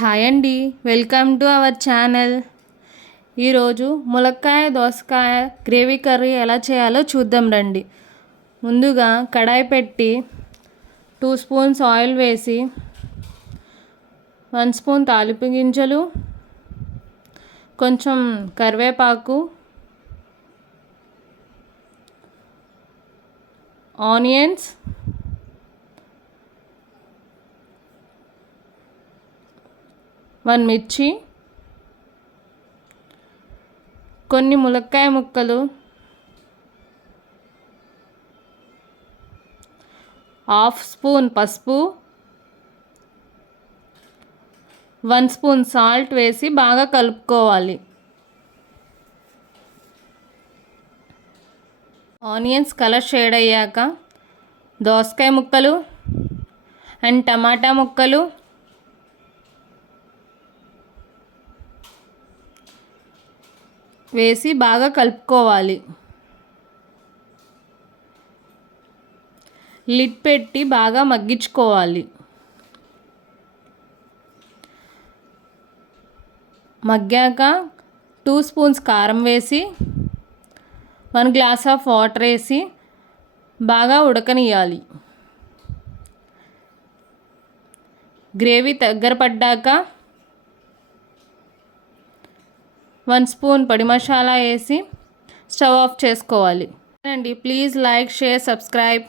Hi అండి, welcome to our channel. ఈరోజు ములక్కాయ దోసకాయ గ్రేవీ కర్రీ ఎలా చేయాలో చూద్దాం రండి. ముందుగా కడాయి పెట్టి 2 స్పూన్స్ ఆయిల్ వేసి 1 స్పూన్ తాలింపు గింజలు, కొంచెం కరివేపాకు, ఆనియన్స్, మిర్చి, కొన్ని ములక్కాయ ముక్కలు, హాఫ్ స్పూన్ పసుపు, 1 స్పూన్ సాల్ట్ వేసి బాగా కలుపుకోవాలి. ఆనియన్స్ కలర్ షేడ్ అయ్యాక దోసకాయ ముక్కలు అండ్ టమాటా ముక్కలు, వేసి బాగా కలుపుకోవాలి. లిడ్ పెట్టి బాగా మగ్గించుకోవాలి. మగ్గాక 2 స్పూన్స్ కారం వేసి 1 గ్లాస్ ఆఫ్ వాటర్ వేసి బాగా ఉడకనియాలి. గ్రేవీ దగ్గర పడ్డాక 1 స్పూన్ పొడి మసాలా వేసి స్టవ్ ఆఫ్ చేసుకోవాలి. Please like, share, subscribe.